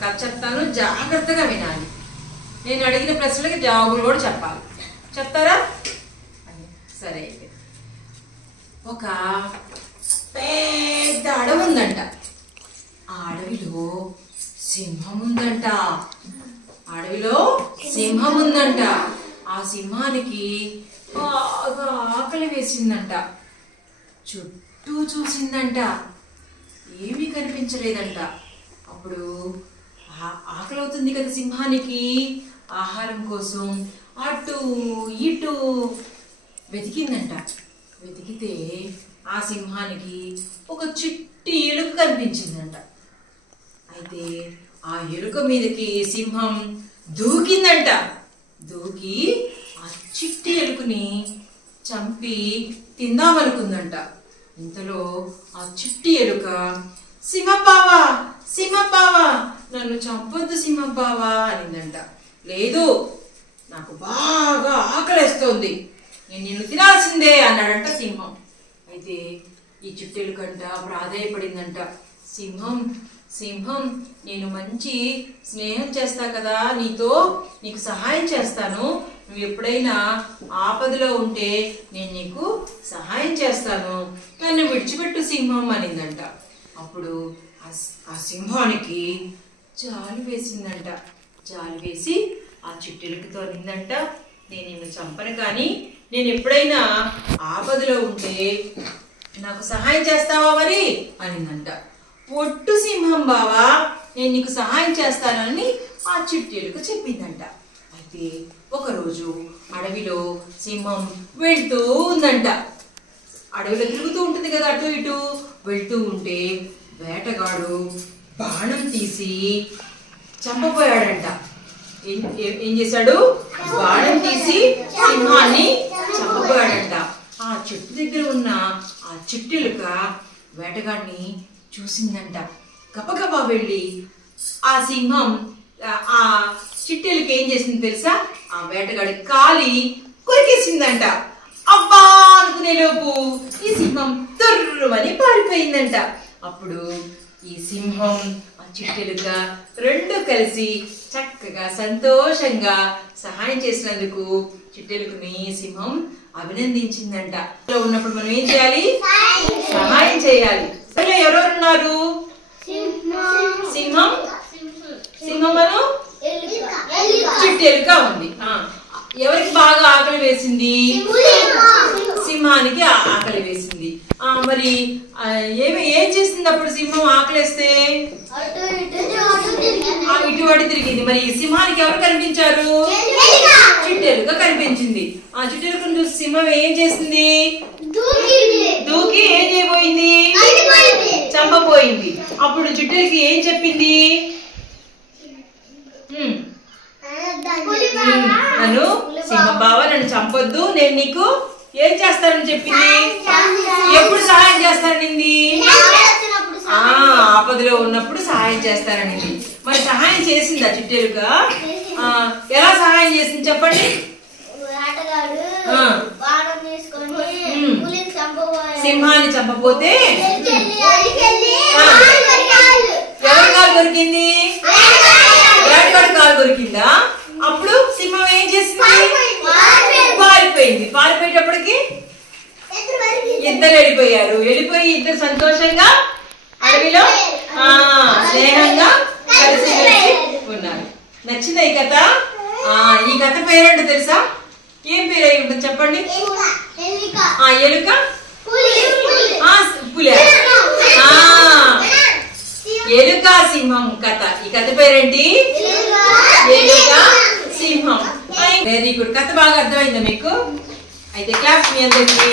కథ చెప్తాను, జాగ్రత్తగా వినాలి. నేను అడిగిన ప్రశ్నలకి జవాబులు కూడా చెప్పాలి. చెప్తారా? సరే. ఒక పెద్ద అడవి ఉందంట. ఆ అడవిలో సింహం ఉందంట. అడవిలో సింహం ఉందంట. ఆ సింహానికి బాగా ఆకలి వేసిందంట. చుట్టూ చూసిందంట, ఏమీ కనిపించలేదంట. అప్పుడు ఆకలి అవుతుంది కదా సింహానికి, ఆహారం కోసం అటు ఇటు వెతికిందంట. వెతికితే ఆ సింహానికి ఒక చిట్టి ఎలుక కనిపించిందంట. అయితే ఆ ఎలుక మీదకి సింహం దూకిందంట. దూకి ఆ చిట్టి ఎలుకని చంపి తిందామనుకుందంట. ఇంతలో ఆ చిట్టి ఎలుక, సింహబావా సింహబావా, నన్ను చంపొద్దు సింహబావా అనిందంట. లేదు, నాకు బాగా ఆకలేస్తోంది, నేను నిన్ను తినాల్సిందే అన్నాడంట సింహం. అయితే ఈ చిట్టి ఎలుకంట ప్రాధేయపడిందంట. సింహం సింహం, నేను మంచి స్నేహం చేస్తా కదా నీతో, నీకు సహాయం చేస్తాను, నువ్వు ఎప్పుడైనా ఆపదలో ఉంటే నేను నీకు సహాయం చేస్తాను, నన్ను విడిచిపెట్టు సింహం అనిందంట. అప్పుడు ఆ సింహానికి జాలి వేసిందంట. జాలి వేసి ఆ చిట్టెలుకతో అనిందంట, నేను నిన్ను చంపను, కానీ నేను ఎప్పుడైనా ఆపదలో ఉంటే నాకు సహాయం చేస్తావా మరి అనిందంట. ఒట్టు సింహం బావా, నేను నీకు సహాయం చేస్తానని ఆ చిట్టెలుక చెప్పిందంట. అయితే ఒకరోజు అడవిలో సింహం వెళ్తూ ఉందంట. అడవిలో తిరుగుతూ ఉంటుంది కదా, అటు ఇటు వెళ్తూ ఉంటే వేటగాడు బాణం తీసి చంపబోయాడంట. ఏం చేశాడు? బాణం తీసి సింహాన్ని చంపబోయాడంట. ఆ చెట్టు దగ్గర ఉన్న ఆ చిట్టెలుక వేటగాడిని చూసిందంట. గబగబా వెళ్ళి ఆ సింహం ఆ చిట్టెలుక ఏం చేసింది తెలుసా? ఆ వేటగాడి కాలి కొరికేసిందంట. అబ్బా అనుకునే లోపు ఈ సింహం తుర్రుమని పారిపోయిందంట. అప్పుడు ఈ సింహం ఆ చిట్టెలుక రెండు కలిసి చక్కగా సంతోషంగా సహాయం చేసినందుకు చిట్టెలుకని సింహం అభినందించిందంట. ఉన్నప్పుడు మనం ఏం చేయాలి? సహాయం చేయాలి. సరే, ఎవరెవరున్నారు? సింహం, సింహమను చిట్టెలుక ఉంది. ఎవరికి బాగా ఆకలి వేసింది? సింహానికి ఆకలి వేసింది. మరి ఏం చేసింది అప్పుడు సింహం ఆకలిస్తే? ఇటు అటు తిరిగింది. మరి సింహానికి ఎవరు కనిపించారు? చిట్టెలుక కనిపించింది. ఆ చిట్టెలుకను చూసి సింహం ఏం చేసింది? దూకి ఏం చేయబోయింది? చంపబోయింది. అప్పుడు చిట్టెలుక ఏం చెప్పింది? నన్ను సింహబావ నన్ను చంపొద్దు, నేను నీకు ఏం చేస్తానని చెప్పింది? ఎప్పుడు సహాయం చేస్తాననింది? ఆపదలో ఉన్నప్పుడు సహాయం చేస్తాననింది. మరి సహాయం చేసిందా చిట్టెలుక? ఎలా సహాయం చేసింది చెప్పండి? సింహాన్ని చంపపోతే ఎవరి కాలు దొరికింది? వేటగాడి కాలు దొరికిందా? అప్పుడు సింహం ఏం చేసింది? పారిపోయింది. పారిపోయేటప్పటికి ఇద్దరు వెళ్ళిపోయారు. వెళ్ళిపోయి ఇద్దరు సంతోషంగా అడవిలో స్నేహంగా కలిసి ఉన్నారు. నచ్చిందా ఈ కథ? ఈ కథ పేరేంటో తెలుసా? ఏం పేరు అయి ఉంటుంది చెప్పండి? ఎలుక, పులి. ఎలుక సింహం కథ. ఈ కథ పేరేంటి? ఎలుక సింహం. Very good. కథ బాగా అర్థమైందా మీకు? అయితే క్లాస్ మీ అందరికీ.